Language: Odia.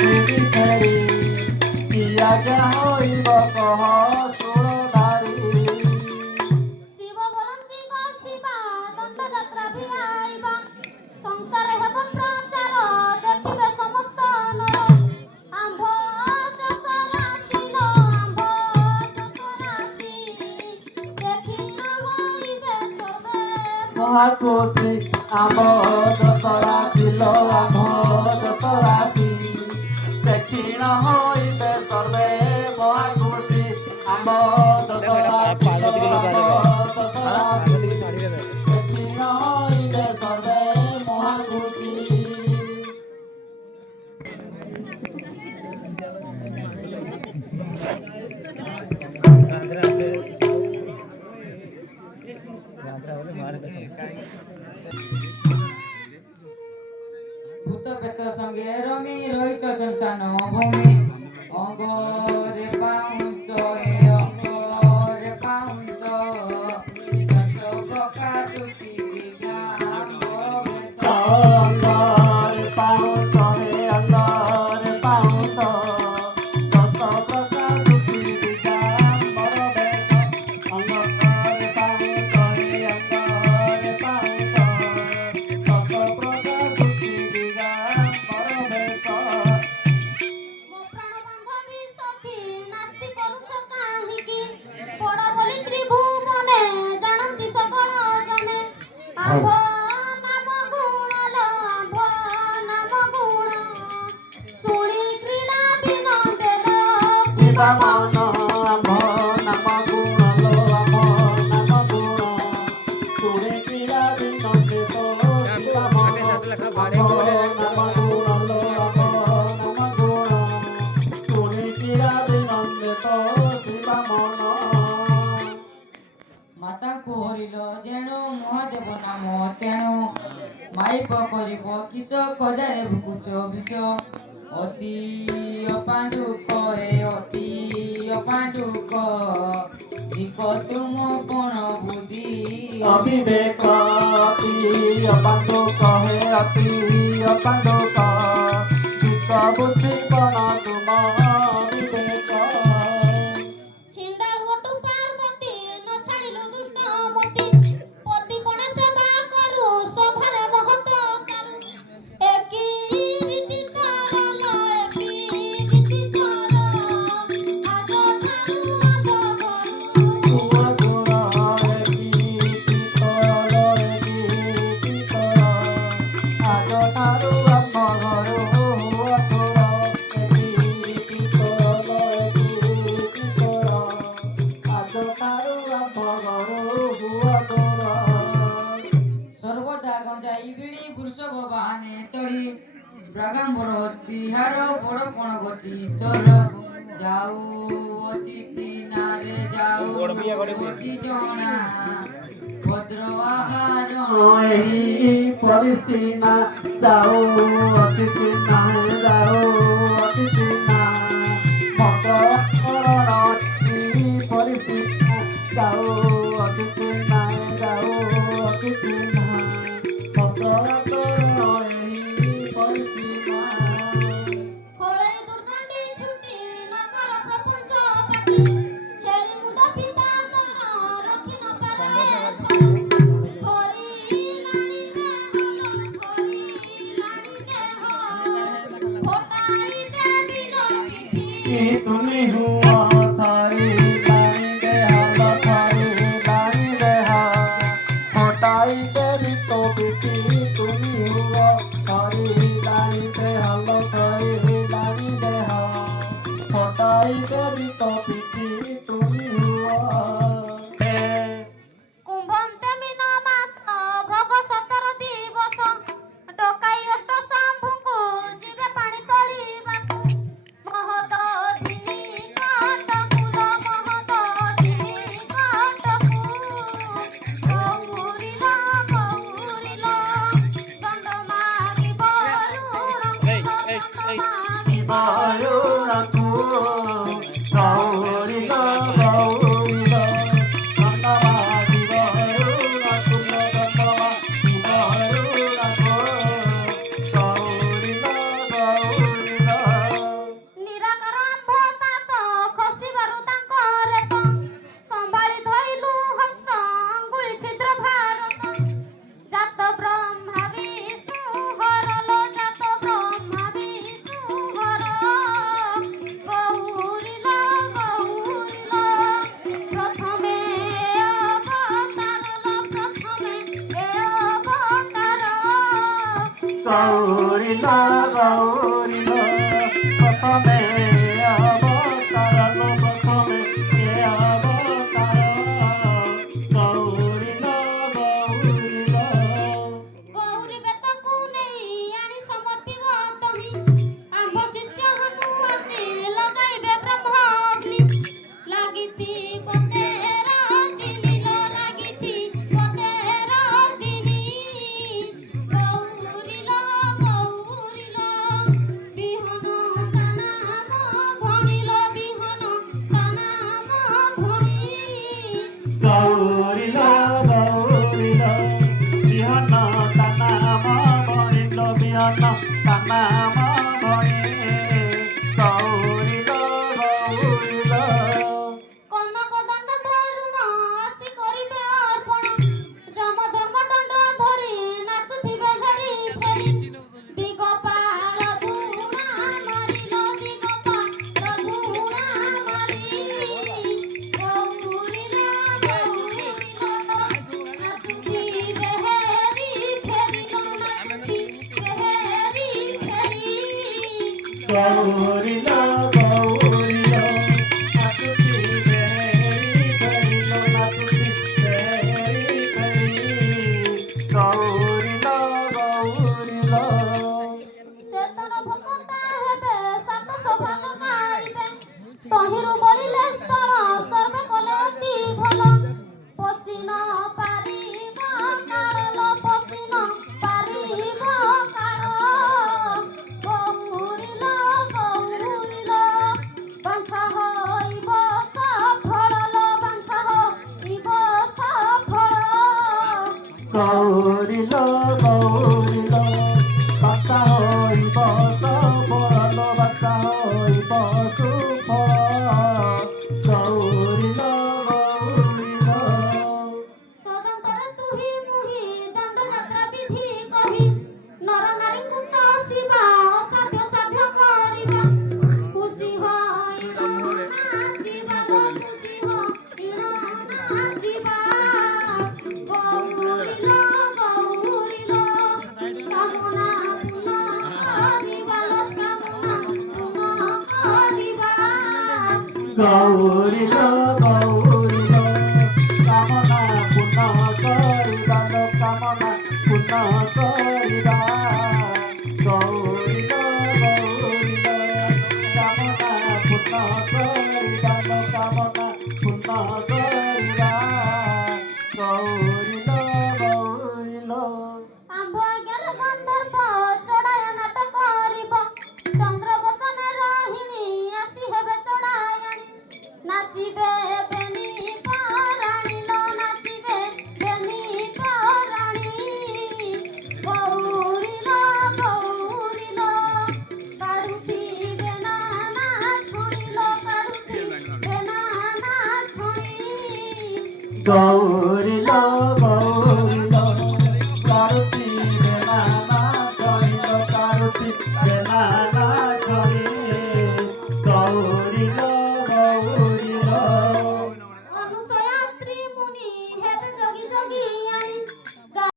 ଦେବି ଫେରି କିଆ ହୋଇବ କହ ସୁରଧାରୀ। ଶିବ ବୋଲନ୍ତି ଗସିବା ଦଣ୍ଡ ଯାତ୍ରା ବି ଆଇବା ସଂସାର ହେବ ପ୍ରଚାର ଦେଖିବେ ସମସ୍ତ ନର ଆମ୍ଭ ଯଶ ରାଶି ଲୋ ଆମ୍ଭ ଯଶ ରାଶି ଦେଖି ନ ହୋଇବେ ସର୍ବେ ମହାକୋଟି ଆମ୍ଭ ଦଶରା ଥିଲ ଆମ୍ଭ ଦଶରା ଦକ୍ଷିଣ ହୋଇବେ ସର୍ବେ ମହାକୋଟି ଆମ୍ଭ ଦଶରା ଥିଲ ଆମ୍ଭ ଦଶରା ଦକ୍ଷିଣ ହୋଇବେ ସର୍ବେ ମହାକୋଟି। ভূত পেত সঙ্গে রমি রহিত শ্মশান ভূমি অঙ্গরে পাউঞ্চ এ অঙ্গরে পাউঞ্চ সত্য প্রকাশুতি বিজ্ঞান অঙ্গরে পাউছ হে অঙ্গরে পাউছ সত প্রকাশুতি দিগম্বর বেশ অঙ্গরে পাউছ হে অঙ্গরে পাউছ সত প্রকাশুতি দিগম্বর বেশ। ମୋ ପ୍ରାଣ ବାନ୍ଧବୀ ସଖୀ ନାସ୍ତି କରୁଛ କାହିଁକି ପଡ଼ ବୋଲି ତ୍ରିଭୁବନେ ଜାଣନ୍ତି ସକଳ ଜନେ ଆମ୍ଭ ନାମ ଗୁଣ ଲୋ ଆମ୍ଭ ନାମ ଗୁଣ ଶୁଣି କ୍ରୀଡ଼ା ବିନନ୍ଦେ ଲୋ ଶିବ ଶିବମନ ଆମ୍ଭ ନାମ ଗୁଣ ଲୋ ଆମ୍ଭ ନାମ ଗୁଣ ଶୁଣି କ୍ରୀଡ଼ା ବିନନ୍ଦିତ ଶିବମନ ଆମ୍ଭ ନାମ ଗୁଣ ଲୋ ଆମ୍ଭ ନାମ ଗୁଣ ଶୁଣି କ୍ରୀଡ଼ା ବିନନ୍ଦିତ ଶିବମନ। ମାତାଙ୍କୁ ହରିଲ ଯେଣୁ ମହାଦେବ ନାମ ତେଣୁ ମାଇପ କରିବ କିସ ଖଜାରେ ଭୁକୁଚ ବିଷ ଅତି ଅପାଣ୍ଡୁକ ଏ ଅତି ଅପାଣ୍ଡୁକ ଧିକ ତୁମ କଣ ବୁଦ୍ଧି ଅବିବେକ ଅତି ଅପାଣ୍ଡୁକ ହେ ଅତି ଅପାଣ୍ଡୁକ ଦୁଃଖ ବୁଦ୍ଧି କଣ ତୁମ ବିବେକ। ଛିଣ୍ଡାଳୁ ଅଟୁ ପାର୍ବତୀ ନ ଛାଡ଼ିଲୁ ଦୁଷ୍ଟ ମତି ପତି ପଣେ ସେବା କରୁ ସଭାରେ ମହତ ସାରୁ ଏକି ରୀତି ତୋର ଲୋ ଏକି ରୀତି ତୋର ଆଗ ଠାରୁ ଆଗ ସର୍ବଦା ଗଞ୍ଜାଇ ବିଡ଼ି ବୃଷଭ ବାହାନେ ଚଢ଼ି ପ୍ରାଗାମ୍ବର ତିହାର ବଡ଼ ପଣ ଗତି ତୋର ଯାଉ ଅତିଥି ନାରେ ଯାଉ ଅତି ଜଣା ଭଦ୍ର ଆହାର ପରିସୀମା ଯାଉ ଅତିଥି ନାହିଁ ଯାଉ ଅତିଥି ନା ଭଗରଣ ପରିସୀମା ଯାଉ ଅତିଥି ନାହିଁ ଯାଉ ଅତିଥି ନା ଭଗରଣ ପରିସୀମା। ଖୋଳେଇ ଦୁର୍ଦଣ୍ଡି ଛୁଟି ନକର ପ୍ରପଞ୍ଚ ପାଟି ଛେଳି ମୁଣ୍ଡ ପିତା ତୋର ରଖି ନ ପାରେ ଥର ଥରିଲାଣି ଦେହ ଲୋ ଥରିଲାଣି ଦେହ ଫୋଟାଇ ଦେବି ଲୋ ପିଠି ତୁନି ହୁଅ ଥାରି ବାଣି ଦେହ ଥାରି ବାଣି ଦେହ ଫଟାଇ ଦେବି ତୋ ପିଠି ତୁନି ହୁଅ ଥାରି ବାଣି ଦେହ ଥାରି ବାଣି ଦେହ ଫଟାଇ ଦେବି ତୋ ପିଠି ତୁନି ହୁଅ। କୁମ୍ଭନ୍ତେ ମୀନ ମାସ ଭୋଗ 17 ଦିବସ ଡକାଇ ଅଷ୍ଟ ଶମ୍ଭୁଙ୍କୁ ଯିବେ ପାଣି ତୋଳିବାକୁ ମହୋଦଧିନି କଟକୁ ଲୋ ମହୋଦଧିନି କଟକୁ ଗୌରୀଲ ଗୌରୀଲ ଦଣ୍ଡ ମାଗିବ ଋଣ ଦଣ୍ଡ ମାଗିବ ବାୟୁଣକୁ ଗୌରୀଲ ଗୌରୀଲ ଦଣ୍ଡମାଗିବ ଋଣକୁ ଦଣ୍ଡମାଗିବ ଋଣକୁ ଗୌରୀଲ ଗୌରୀଲ ଗୌରୀଲ ଗୌରୀଲ ନାଚୁଛି ବେହେରି ଧରିଲ ନାଚୁଛି ବେହେରି ଧରି ଗୌରୀଲ ଗୌରୀଲ ସେ ତର ଭକତା ହେବେ ସାତ ସଭାନ ଗାଇବେ ତହିଁରୁ ବଳିଲେ ସ୍ଥଳ ସର୍ବେ କଲେ ଅତି ଭଲ ପଶିନ ପାରିବ କାଳ ପଶିନ ପାରିବ କାଳ ଗୌରୀଲ ଗୌରୀଲ ବାଞ୍ଛା ହଇବ ସଫଳ ବାଞ୍ଛା ହଇବ ସଫଳ ଗୌରୀଲ ଗୌରୀଲ ବାକା ହୋଇବ ସଫଳ ବାକା ହୋଇବ ସୁଫଳ ଗୌରୀଲ ଗୌରୀଲ ତଦନ୍ତର ତୁହି ମୁହି ଦଣ୍ଡଯାତ୍ରା ବିଧି କହି ନର ନାରୀଙ୍କୁ ତ ଶିବା ଅସାଧ୍ୟ ସାଧ୍ୟ କରିବା ଖୁସି ହୋଇଣ ନାଚିବା ଲୋ ଖୁସି ହୋଇଣ ନାଚିବା ଗୌରୀଲ ଗୌରୀଲ କାମନା ପୂର୍ଣ୍ଣ କରିବା ଲୋ କାମନା ପୂର୍ଣ୍ଣ କରିବା ଗୌରୀଲ ଗୌରୀଲ